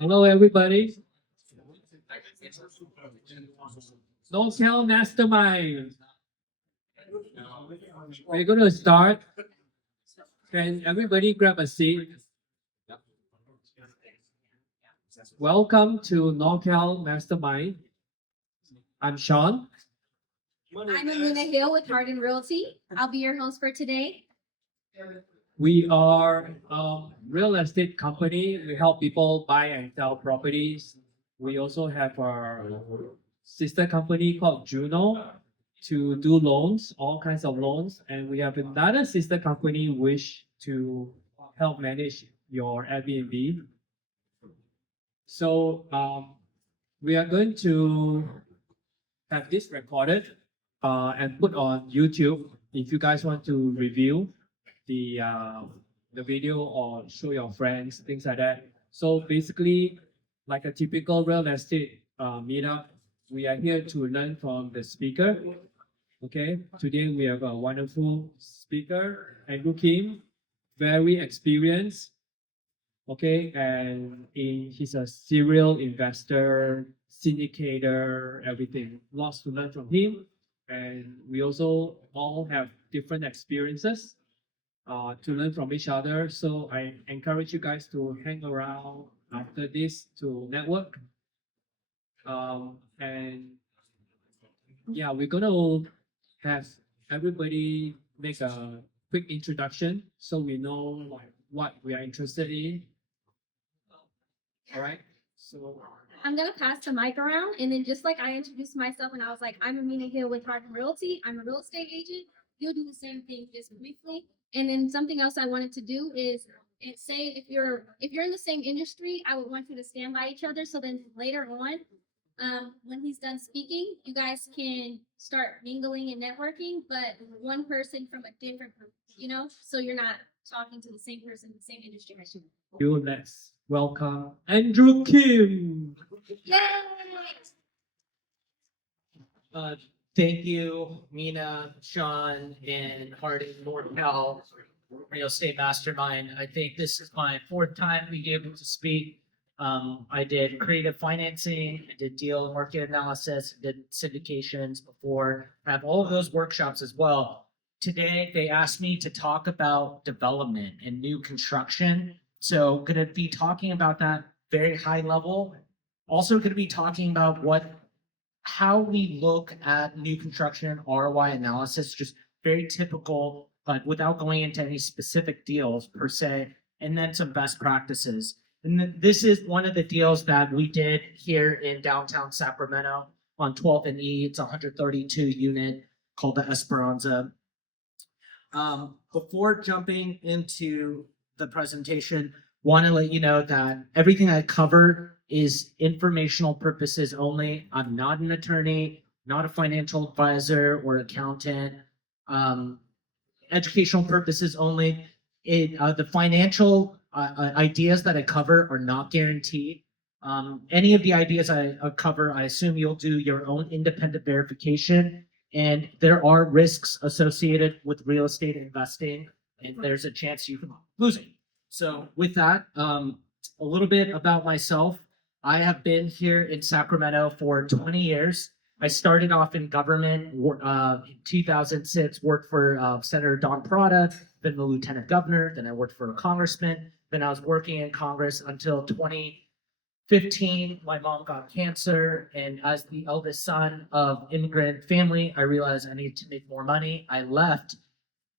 Hello, everybody. Norcal Mastermind. We're going to start. Can everybody grab a seat? Welcome to Norcal Mastermind. I'm Sean. I'm Amina Hill with Hardin Realty. I'll be your host for today. We are a real estate company. We help people buy and sell properties. We also have our sister company called Juno to do loans, all kinds of loans. And we have another sister company which to help manage your Airbnb. So we are going to have this recorded and put on YouTube if you guys want to review the video or show your friends, things like that. So basically, like a typical real estate meetup, we are here to learn from the speaker. Okay, today we have a wonderful speaker, Andrew Kim, very experienced. Okay, and he's a serial investor, syndicator, everything. Lots to learn from him, and we also all have different experiences to learn from each other. So I encourage you guys to hang around after this to network. And yeah, we're gonna have everybody make a quick introduction so we know like what we are interested in. All right. So I'm gonna pass the mic around, and then just like I introduced myself and I was like, I'm Amina Hill with Hardin Realty. I'm a real estate agent. You'll do the same thing just briefly. And then something else I wanted to do is say if you're in the same industry, I would want you to stand by each other. So then later on, when he's done speaking, you guys can start mingling and networking, but one person from a different group, so you're not talking to the same person in the same industry. let's welcome Andrew Kim. Yay! Uh, Thank you, Mina, Sean, and Harding Norcal, Real Estate Mastermind. I think this is my fourth time being able to speak. I did creative financing, I did deal market analysis, did syndications before. I have all of those workshops as well. Today, they asked me to talk about development and new construction. So going to be talking about that very high level. Also going to be talking about how we look at new construction ROI analysis, just very typical, but without going into any specific deals per se, and then some best practices. And this is one of the deals that we did here in downtown Sacramento on 12th and E. It's a 132 unit called the Esperanza. Before jumping into the presentation, want to let you know that everything I cover is informational purposes only. I'm not an attorney, not a financial advisor or accountant. Educational purposes only. The financial ideas that I cover are not guaranteed. Any of the ideas I cover, I assume you'll do your own independent verification, and there are risks associated with real estate investing, and there's a chance you can lose it. So with that, a little bit about myself. I have been here in Sacramento for 20 years. I started off in government in 2006, worked for Senator Don Prada, been the lieutenant governor, then I worked for a congressman, then I was working in Congress until 2015. My mom got cancer, and as the eldest son of immigrant family, I realized I needed to make more money. I left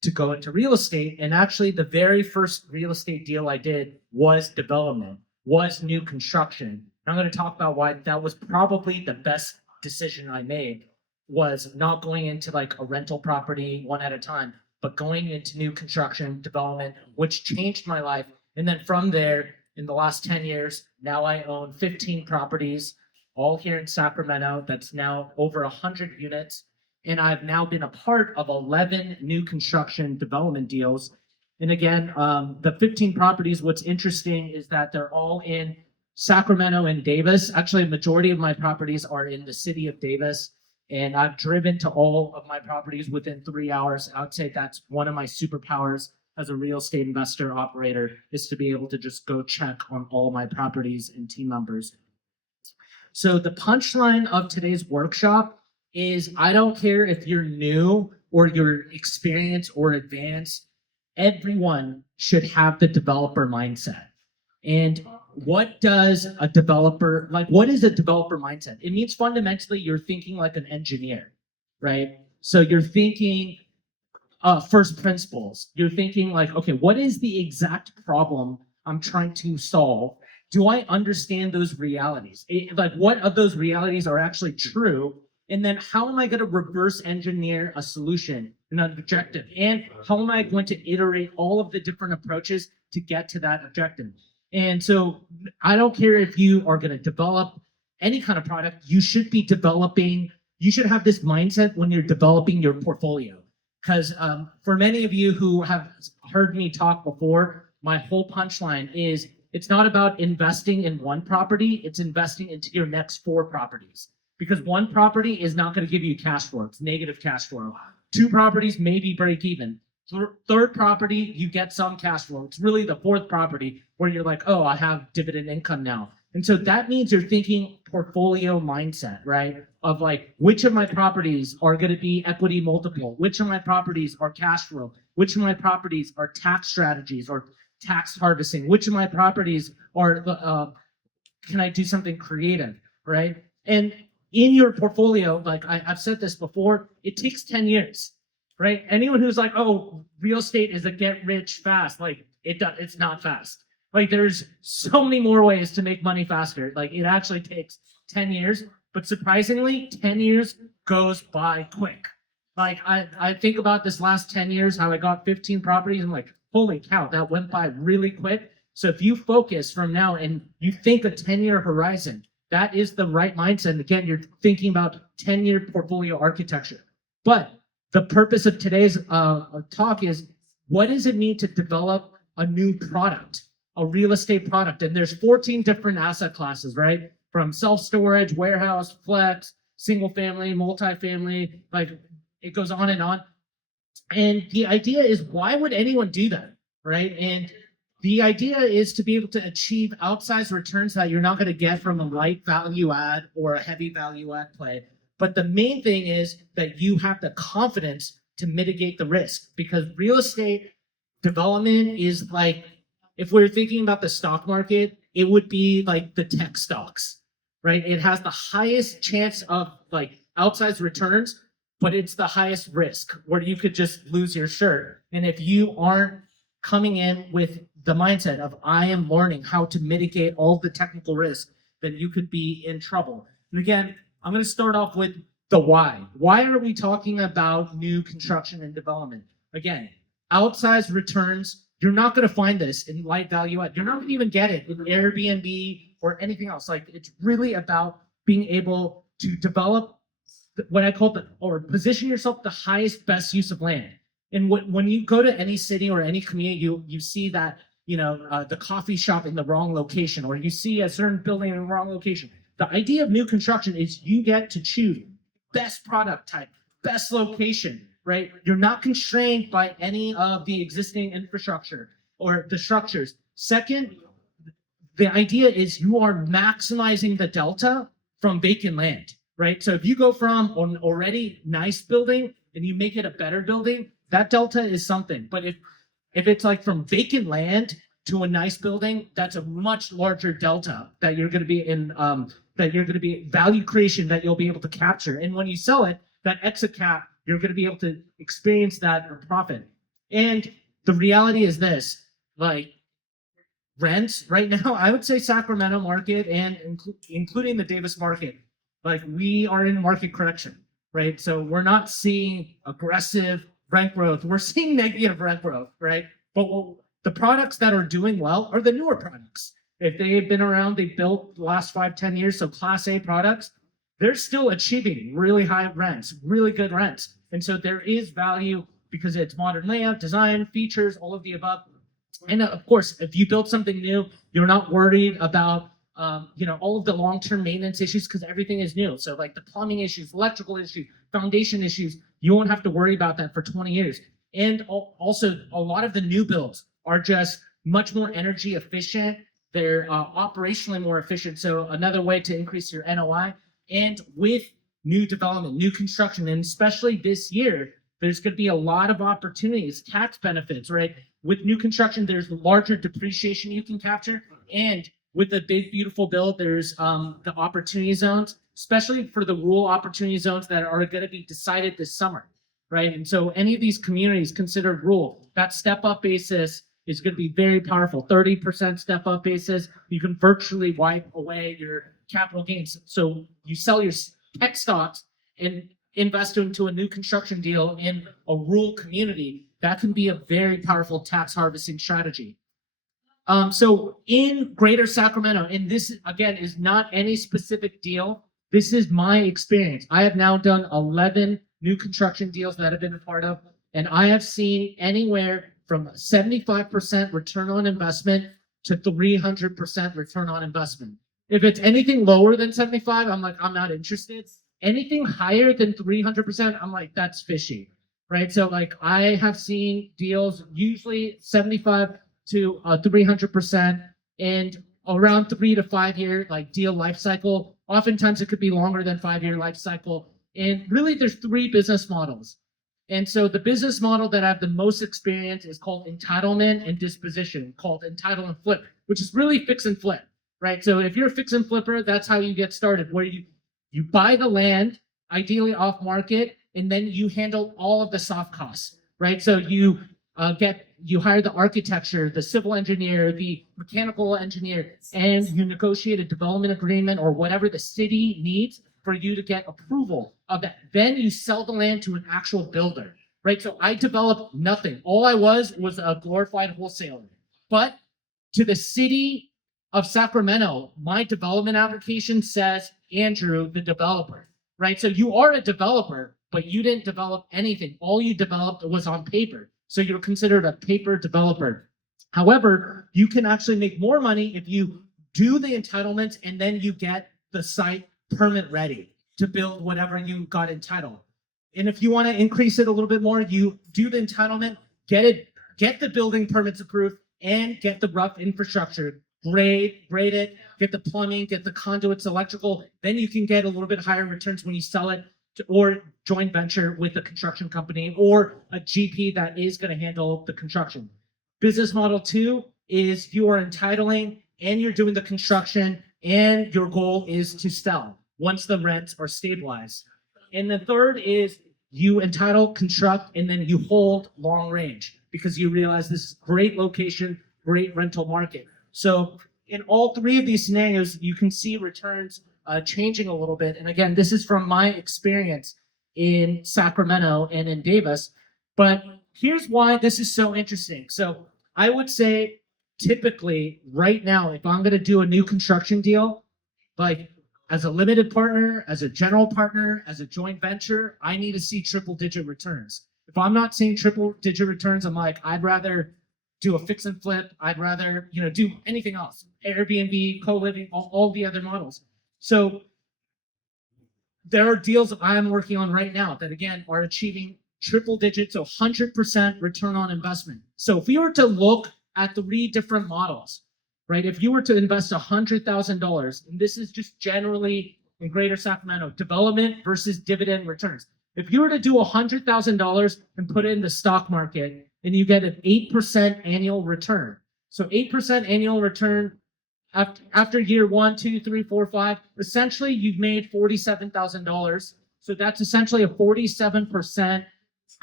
to go into real estate, and actually the very first real estate deal I did was development, was new construction. I'm going to talk about why that was probably the best decision I made, was not going into like a rental property one at a time, but going into new construction development, which changed my life. And then from there, in the last 10 years, now I own 15 properties, all here in Sacramento. That's now over 100 units. And I've now been a part of 11 new construction development deals. And again, the 15 properties, what's interesting is that they're all in Sacramento and Davis. Actually, a majority of my properties are in the city of Davis. And I've driven to all of my properties within 3 hours. I would say that's one of my superpowers. as a real estate investor operator is to be able to just go check on all my properties and team members. So the punchline of today's workshop is I don't care if you're new or you're experienced or advanced, everyone should have the developer mindset. And what does a developer, what is a developer mindset? It means fundamentally you're thinking like an engineer, right? So you're thinking first principles. You're thinking like, okay, what is the exact problem I'm trying to solve? Do I understand those realities? What of those realities are actually true? And then how am I going to reverse engineer a solution and an objective? And how am I going to iterate all of the different approaches to get to that objective? And so I don't care if you are going to develop any kind of product, you should be developing, you should have this mindset when you're developing your portfolio. Because for many of you who have heard me talk before, my whole punchline is it's not about investing in one property, it's investing into your next 4 properties. Because one property is not going to give you cash flow, it's negative cash flow. 2 properties, maybe break even. Third property, you get some cash flow. It's really the 4th property where you're like, oh, I have dividend income now. And so that means you're thinking portfolio mindset, right? Of like, which of my properties are going to be equity multiple? Which of my properties are cash flow? Which of my properties are tax strategies or tax harvesting? Which of my properties are, can I do something creative, right? And in your portfolio, like I've said this before, it takes 10 years, right? Anyone who's like, oh, real estate is a get rich fast, like it's not fast. Like there's so many more ways to make money faster. Like it actually takes 10 years, but surprisingly, 10 years goes by quick. Like I think about this last 10 years, how I got 15 properties. I'm like, holy cow, that went by really quick. So if you focus from now and you think a 10-year horizon, that is the right mindset. And again, you're thinking about 10-year portfolio architecture. But the purpose of today's talk is, what does it mean to develop a new product, a real estate product? And there's 14 different asset classes, right? From self-storage, warehouse, flex, single family, multifamily, like it goes on and on. And the idea is, why would anyone do that, right? And the idea is to be able to achieve outsized returns that you're not going to get from a light value add or a heavy value add play. But the main thing is that you have the confidence to mitigate the risk, because real estate development is like, if we're thinking about the stock market, it would be like the tech stocks, right? It has the highest chance of like outsized returns, but it's the highest risk where you could just lose your shirt. And if you aren't coming in with the mindset of, I am learning how to mitigate all the technical risk, then you could be in trouble. And again, I'm going to start off with the why. Why are we talking about new construction and development? Again, outsized returns. You're not going to find this in light value add. You're not going to even get it in Airbnb or anything else. Like, it's really about being able to develop what I call or position yourself the highest, best use of land. And when you go to any city or any community, you see that, the coffee shop in the wrong location, or you see a certain building in the wrong location. The idea of new construction is you get to choose best product type, best location, right? You're not constrained by any of the existing infrastructure or the structures. Second, the idea is you are maximizing the delta from vacant land, right? So if you go from an already nice building and you make it a better building, that delta is something. But if it's like from vacant land to a nice building, that's a much larger delta that you're going to be in, that you're going to be value creation that you'll be able to capture. And when you sell it, that exit cap, you're going to be able to experience that profit. And the reality is this, like rents right now, I would say Sacramento market and including the Davis market, like we are in market correction, right? So we're not seeing aggressive rent growth. We're seeing negative rent growth, right? But the products that are doing well are the newer products. If they've been around, they built the last 5-10 years, so Class A products, they're still achieving really high rents, really good rents. And so there is value because it's modern layout, design, features, all of the above. And of course, if you build something new, you're not worried about all of the long-term maintenance issues because everything is new. So like the plumbing issues, electrical issues, foundation issues, you won't have to worry about that for 20 years. And also, a lot of the new builds are just much more energy efficient. They're operationally more efficient. So another way to increase your NOI. And with new development, new construction, and especially this year, there's going to be a lot of opportunities, tax benefits, right? With new construction, there's larger depreciation you can capture. And with the big, beautiful bill, there's the opportunity zones, especially for the rural opportunity zones that are going to be decided this summer, right? And so any of these communities considered rural, that step-up basis is going to be very powerful. 30% step-up basis, you can virtually wipe away your capital gains. So you sell your tech stocks and invest into a new construction deal in a rural community. That can be a very powerful tax harvesting strategy. So in Greater Sacramento, and this again is not any specific deal. This is my experience. I have now done 11 new construction deals that I've been a part of, and I have seen anywhere from 75% return on investment to 300% return on investment. If it's anything lower than 75, I'm like, I'm not interested. Anything higher than 300%, I'm like, that's fishy, right? So like I have seen deals usually 75 to 300% and around 3 to 5 year like deal life cycle. Oftentimes it could be longer than 5-year life cycle. And really there's 3 business models. And so the business model that I have the most experience is called entitlement and disposition, called entitle and flip, which is really fix and flip, right? So if you're a fix and flipper, that's how you get started, where you buy the land, ideally off market, and then you handle all of the soft costs, right? So you hire the architecture, the civil engineer, the mechanical engineer, and you negotiate a development agreement or whatever the city needs for you to get approval of that. Then you sell the land to an actual builder, right? So I developed nothing. All I was a glorified wholesaler. But to the city of Sacramento, my development application says Andrew, the developer, right? So you are a developer, but you didn't develop anything. All you developed was on paper. So you're considered a paper developer. However, you can actually make more money if you do the entitlements and then you get the site permit ready to build whatever you got entitled. And if you want to increase it a little bit more, you do the entitlement, get the building permits approved, and get the rough infrastructure, grade it, get the plumbing, get the conduits, electrical. Then you can get a little bit higher returns when you sell it or joint venture with a construction company or a GP that is going to handle the construction. Business model 2 is you are entitling and you're doing the construction and your goal is to sell once the rents are stabilized. And the third is you entitle, construct, and then you hold long range because you realize this is great location, great rental market. So in all 3 of these scenarios, you can see returns changing a little bit. And again, this is from my experience in Sacramento and in Davis. But here's why this is so interesting. So I would say typically right now, if I'm going to do a new construction deal, like as a limited partner, as a general partner, as a joint venture, I need to see triple-digit returns. If I'm not seeing triple-digit returns, I'm like, I'd rather do a fix and flip. I'd rather, do anything else. Airbnb, co-living, all the other models. So there are deals that I'm working on right now that, again, are achieving triple digits, so 100% return on investment. So if you were to look at 3 different models, right? If you were to invest $100,000, and this is just generally in Greater Sacramento, development versus dividend returns. If you were to do $100,000 and put it in the stock market, and you get an 8% annual return. So 8% annual return after year 1, 2, 3, 4, 5, essentially you've made $47,000. So that's essentially a 47%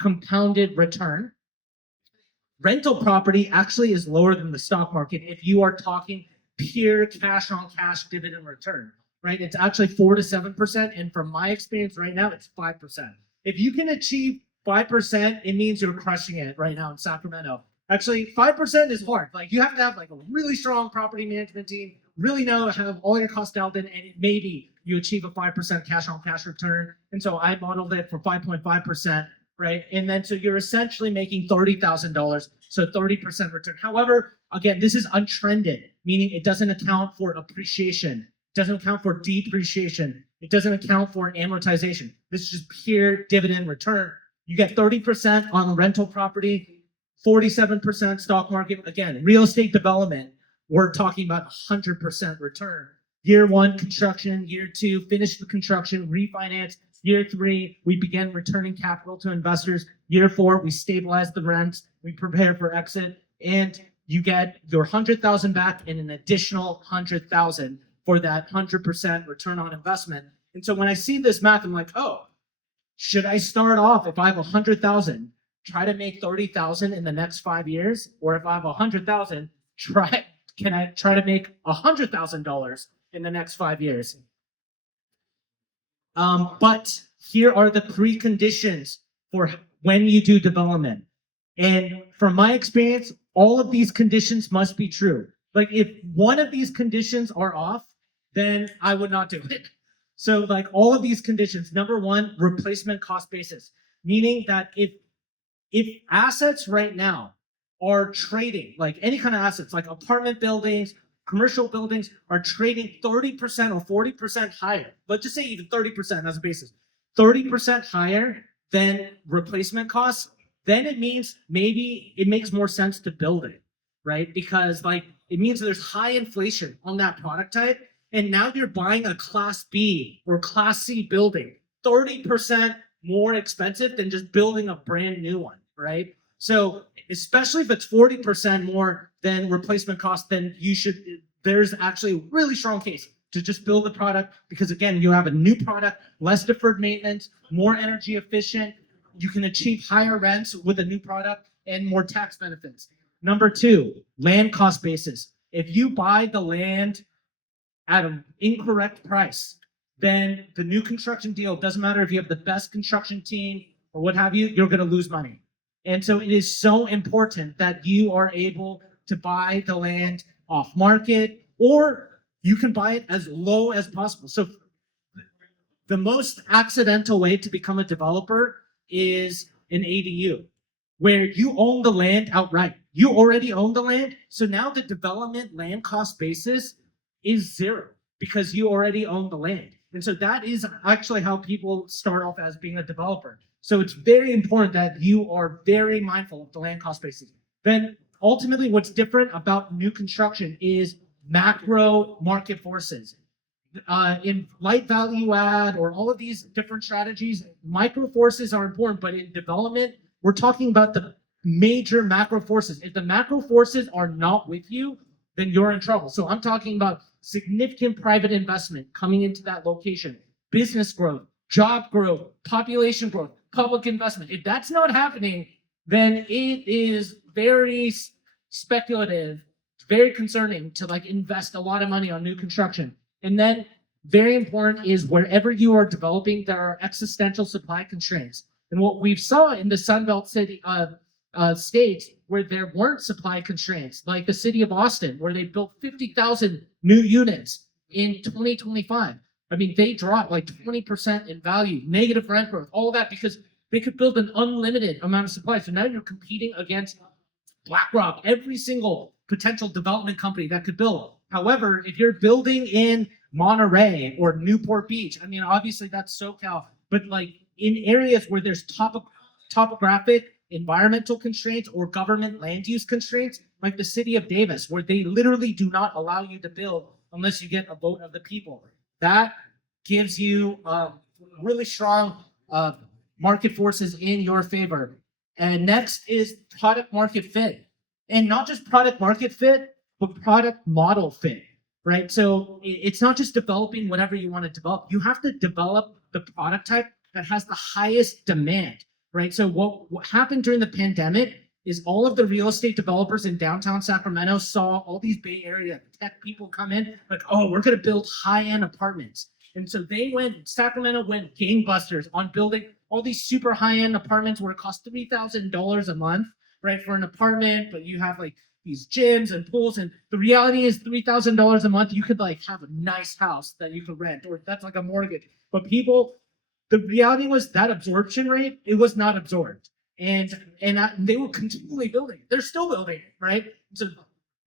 compounded return. Rental property actually is lower than the stock market if you are talking pure cash on cash dividend return, right? It's actually 4 to 7%. And from my experience right now, it's 5%. If you can achieve 5%, it means you're crushing it right now in Sacramento. Actually, 5% is hard. Like you have to have like a really strong property management team, really know have all your costs dialed in, and maybe you achieve a 5% cash on cash return. And so I modeled it for 5.5%, right? And then so you're essentially making $30,000, so 30% return. However, again, this is untrended, meaning it doesn't account for appreciation, it doesn't account for depreciation, it doesn't account for amortization. This is just pure dividend return. You get 30% on rental property, 47% stock market. Again, real estate development, we're talking about 100% return. Year 1, construction. Year 2, finish the construction, refinance. Year 3, we begin returning capital to investors. Year 4, we stabilize the rents, we prepare for exit, and you get your 100,000 back and an additional 100,000 for that 100% return on investment. And so when I see this math, I'm like, oh, should I start off if I have 100,000, try to make 30,000 in the next 5 years, or if I have 100,000, can I try to make $100,000 in the next 5 years? But here are the preconditions for when you do development. And from my experience, all of these conditions must be true. Like if one of these conditions are off, then I would not do it. So like all of these conditions, number 1, replacement cost basis, meaning that if assets right now are trading, like any kind of assets, like apartment buildings, commercial buildings are trading 30% or 40% higher. Let's just say even 30% as a basis, 30% higher than replacement costs, then it means maybe it makes more sense to build it, right? Because like it means there's high inflation on that product type. And now you're buying a Class B or Class C building, 30% more expensive than just building a brand new one, right? So especially if it's 40% more than replacement cost, then there's actually a really strong case to just build the product because again, you have a new product, less deferred maintenance, more energy efficient, you can achieve higher rents with a new product and more tax benefits. Number 2, land cost basis. If you buy the land at an incorrect price, then the new construction deal, doesn't matter if you have the best construction team or what have you, you're going to lose money. And so it is so important that you are able to buy the land off market, or you can buy it as low as possible. So the most accidental way to become a developer is an ADU, where you own the land outright. You already own the land. So now the development land cost basis is 0 because you already own the land. And so that is actually how people start off as being a developer. So it's very important that you are very mindful of the land cost basis. Then ultimately what's different about new construction is macro market forces. In light value add or all of these different strategies, micro forces are important, but in development, we're talking about the major macro forces. If the macro forces are not with you, then you're in trouble. So I'm talking about significant private investment coming into that location, business growth, job growth, population growth, public investment. If that's not happening, then it is very speculative, very concerning to like invest a lot of money on new construction. And then very important is wherever you are developing, there are existential supply constraints. And what we've saw in the Sunbelt city states where there weren't supply constraints, like the city of Austin, where they built 50,000 new units in 2025. I mean, they dropped like 20% in value, negative rent growth, all that because they could build an unlimited amount of supply. So now you're competing against BlackRock, every single potential development company that could build. However, if you're building in Monterey or Newport Beach, I mean, obviously that's SoCal, but like in areas where there's topographic environmental constraints or government land use constraints, like the city of Davis, where they literally do not allow you to build unless you get a vote of the people. That gives you really strong market forces in your favor. And next is product market fit. And not just product market fit, but product model fit, right? So it's not just developing whatever you want to develop. You have to develop the product type that has the highest demand, right? So what happened during the pandemic is all of the real estate developers in downtown Sacramento saw all these Bay Area tech people come in, like, oh, we're going to build high-end apartments. And so Sacramento went gangbusters on building all these super high-end apartments where it costs $3,000 a month, right, for an apartment, but you have like these gyms and pools. And the reality is $3,000 a month, you could like have a nice house that you could rent, or that's like a mortgage. But the reality was that absorption rate, it was not absorbed. And they were continually building. They're still building, right? So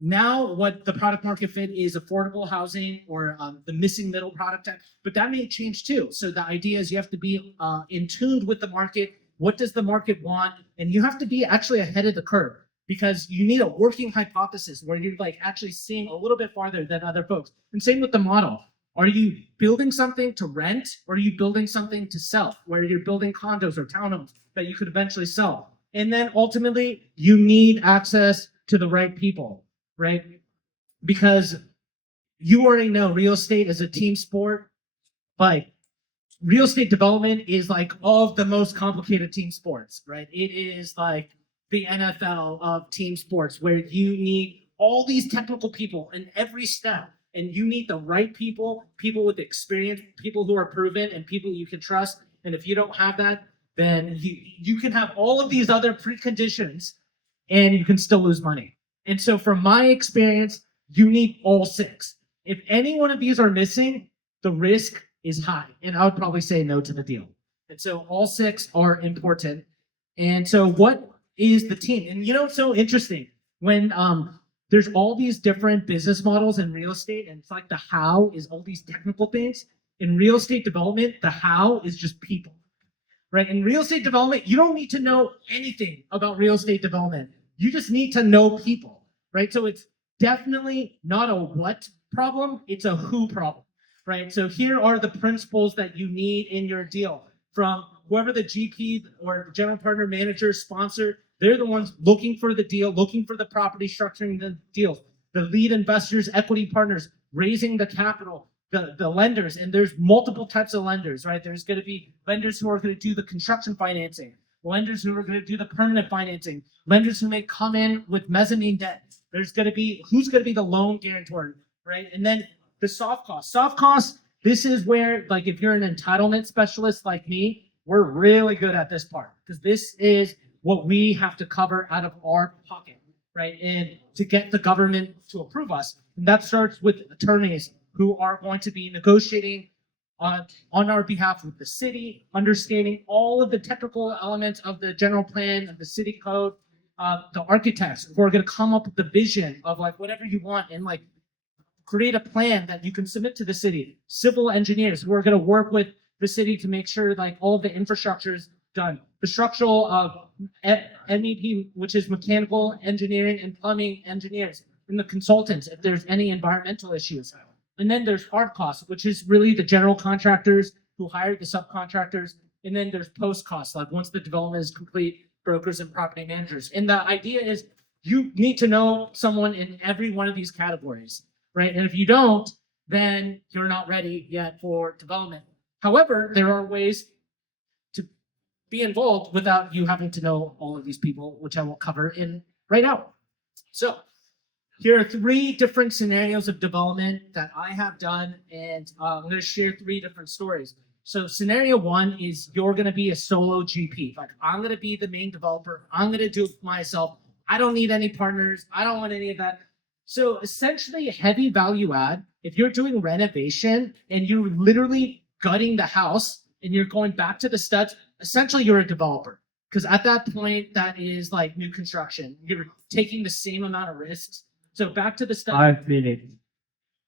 now what the product market fit is affordable housing or the missing middle product type, but that may change too. So the idea is you have to be in tune with the market, what does the market want, and you have to be actually ahead of the curve because you need a working hypothesis where you're like actually seeing a little bit farther than other folks. And same with the model. Are you building something to rent, or are you building something to sell, where you're building condos or townhomes that you could eventually sell? And then ultimately, you need access to the right people, right? Because you already know real estate is a team sport, but real estate development is like all of the most complicated team sports, right? It is like the NFL of team sports, where you need all these technical people in every step, and you need the right people, people with experience, people who are proven, and people you can trust. And if you don't have that, then you can have all of these other preconditions and you can still lose money. And so from my experience, you need all 6. If any one of these are missing, the risk is high, and I would probably say no to the deal. And so all 6 are important. And so what is the team? And you know, it's so interesting when there's all these different business models in real estate, and it's like the how is all these technical things. In real estate development, the how is just people, right? In real estate development, you don't need to know anything about real estate development. You just need to know people, right? So it's definitely not a what problem, it's a who problem, right? So here are the principles that you need in your deal from whoever the GP or general partner, manager, sponsor. They're the ones looking for the deal, looking for the property, structuring the deals. The lead investors, equity partners, raising the capital, the lenders, and there's multiple types of lenders, right? There's going to be lenders who are going to do the construction financing, lenders who are going to do the permanent financing, lenders who may come in with mezzanine debt. There's going to be who's going to be the loan guarantor, right? And then the soft costs. Soft costs, this is where, like, if you're an entitlement specialist like me, we're really good at this part because this is what we have to cover out of our pocket, right? And to get the government to approve us. And that starts with attorneys who are going to be negotiating on our behalf with the city, understanding all of the technical elements of the general plan, of the city code, the architects who are going to come up with the vision of like whatever you want and like create a plan that you can submit to the city, civil engineers who are going to work with the city to make sure like all the infrastructure is done, the structural MEP, which is mechanical engineering and plumbing engineers, and the consultants if there's any environmental issues. And then there's hard costs, which is really the general contractors who hire the subcontractors. And then there's post costs, like once the development is complete, brokers and property managers. And the idea is you need to know someone in every one of these categories, right? And if you don't, then you're not ready yet for development. However, there are ways to be involved without you having to know all of these people, which I will cover in right now. So here are 3 different scenarios of development that I have done, and I'm going to share 3 different stories. So scenario 1 is you're going to be a solo GP. Like, I'm going to be the main developer. I'm going to do it myself. I don't need any partners. I don't want any of that. So essentially, heavy value add, if you're doing renovation and you're literally gutting the house and you're going back to the studs, essentially you're a developer. Because at that point, that is like new construction. You're taking the same amount of risks. So back to the studs. 5 minutes.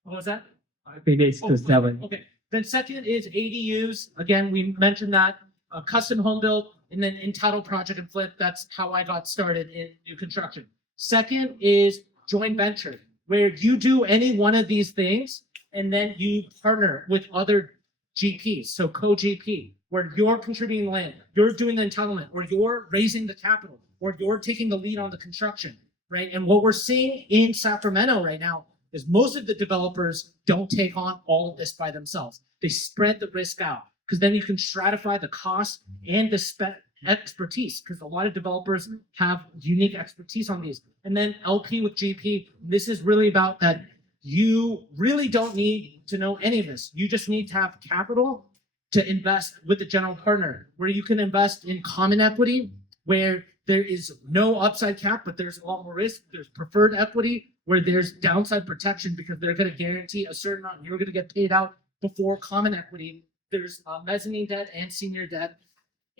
What was that? 5 minutes to 7. Okay. Then second is ADUs. Again, we mentioned that. Custom home build, and then entitled project and flip. That's how I got started in new construction. Second is joint venture, where you do any one of these things, and then you partner with other GPs. So co-GP, where you're contributing land, you're doing the entitlement, or you're raising the capital, or you're taking the lead on the construction, right? And what we're seeing in Sacramento right now is most of the developers don't take on all of this by themselves. They spread the risk out because then you can stratify the cost and the expertise, because a lot of developers have unique expertise on these. And then LP with GP, this is really about that you really don't need to know any of this. You just need to have capital to invest with the general partner, where you can invest in common equity, where there is no upside cap, but there's a lot more risk. There's preferred equity, where there's downside protection because they're going to guarantee a certain amount. You're going to get paid out before common equity. There's mezzanine debt and senior debt.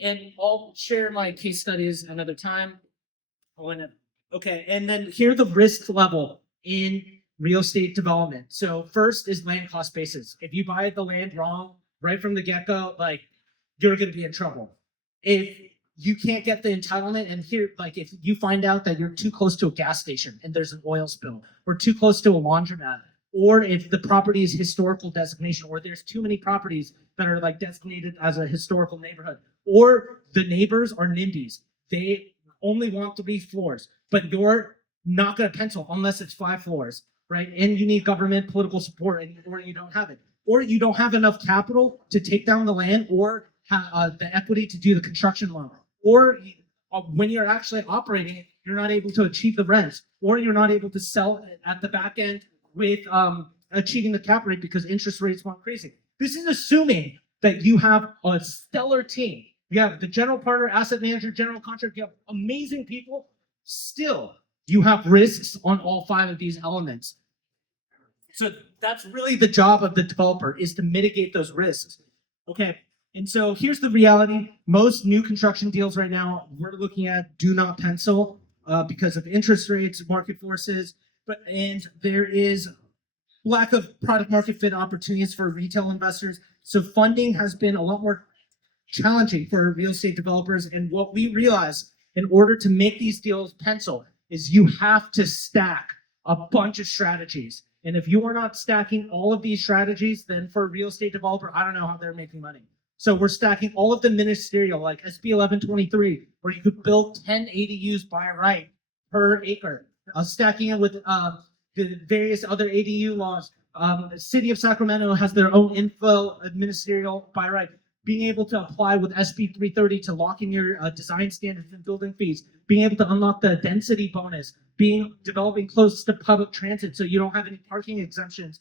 And I'll share my case studies another time. Okay, and then here the risk level in real estate development. So first is land cost basis. If you buy the land wrong right from the get-go, like, you're going to be in trouble. If you can't get the entitlement. And here, like if you find out that you're too close to a gas station and there's an oil spill, or too close to a laundromat, or if the property is historical designation, or there's too many properties that are like designated as a historical neighborhood, or the neighbors are NIMBYs, they only want 3 floors, but you're not going to pencil unless it's 5 floors, right? And you need government political support, or you don't have it, or you don't have enough capital to take down the land, or the equity to do the construction loan, or when you're actually operating it, you're not able to achieve the rents, or you're not able to sell it at the back end with achieving the cap rate because interest rates went crazy. This is assuming that you have a stellar team. You have the general partner, asset manager, general contractor, you have amazing people. Still, you have risks on all 5 of these elements. So that's really the job of the developer, is to mitigate those risks. Okay, and so here's the reality. Most new construction deals right now, we're looking at do not pencil because of interest rates, market forces, and there is lack of product market fit opportunities for retail investors. So funding has been a lot more challenging for real estate developers. And what we realize, in order to make these deals pencil, is you have to stack a bunch of strategies. And if you are not stacking all of these strategies, then for a real estate developer, I don't know how they're making money. So we're stacking all of the ministerial, like SB 1123, where you could build 10 ADUs by right per acre. Stacking it with the various other ADU laws. The city of Sacramento has their own info ministerial by right. Being able to apply with SB 330 to lock in your design standards and building fees. Being able to unlock the density bonus. Developing close to public transit so you don't have any parking exemptions.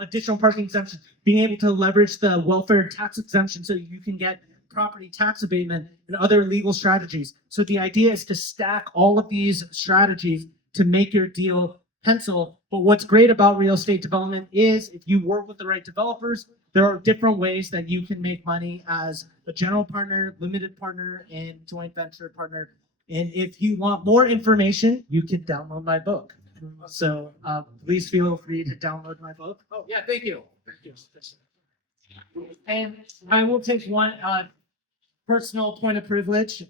Additional parking exemptions. Being able to leverage the welfare tax exemption so you can get property tax abatement and other legal strategies. So the idea is to stack all of these strategies to make your deal pencil. But what's great about real estate development is if you work with the right developers, there are different ways that you can make money as a general partner, limited partner, and joint venture partner. And if you want more information, you can download my book. So please feel free to download my book. Oh, yeah, thank you. And I will take one personal point of privilege.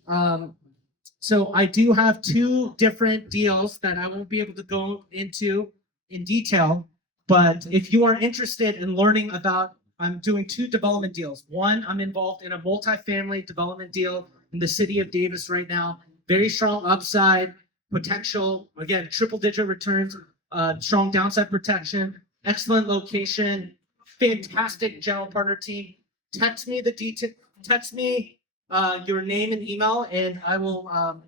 So I do have 2 different deals that I won't be able to go into in detail, but if you are interested in learning about, I'm doing 2 development deals. One, I'm involved in a multifamily development deal in the city of Davis right now. Very strong upside potential. Again, triple-digit returns, strong downside protection, excellent location, fantastic general partner team. Text me the detail. Text me your name and email, and I will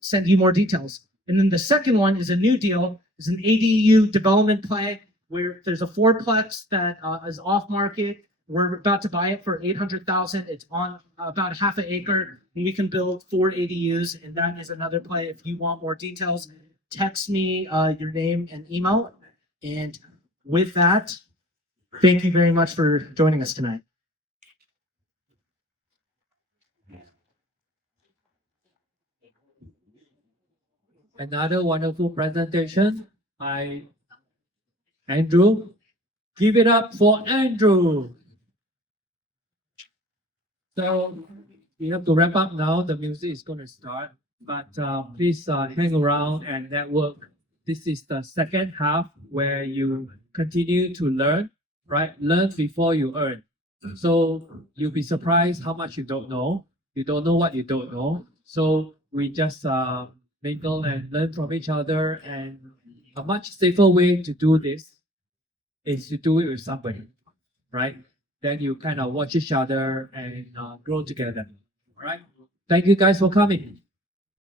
send you more details. And then the second one is a new deal. It's an ADU development play where there's a 4-plex that is off market. We're about to buy it for $800,000. It's on about half an acre, and we can build 4 ADUs. And that is another play. If you want more details, text me your name and email. And with that, thank you very much for joining us tonight. Another wonderful presentation by Andrew. Give it up for Andrew. So we have to wrap up now. The music is going to start, but please hang around and network. This is the second half where you continue to learn, right? Learn before you earn. So you'll be surprised how much you don't know. You don't know what you don't know. So we just mingle and learn from each other. And a much safer way to do this is to do it with somebody, right? Then you kind of watch each other and grow together. All right. Thank you guys for coming.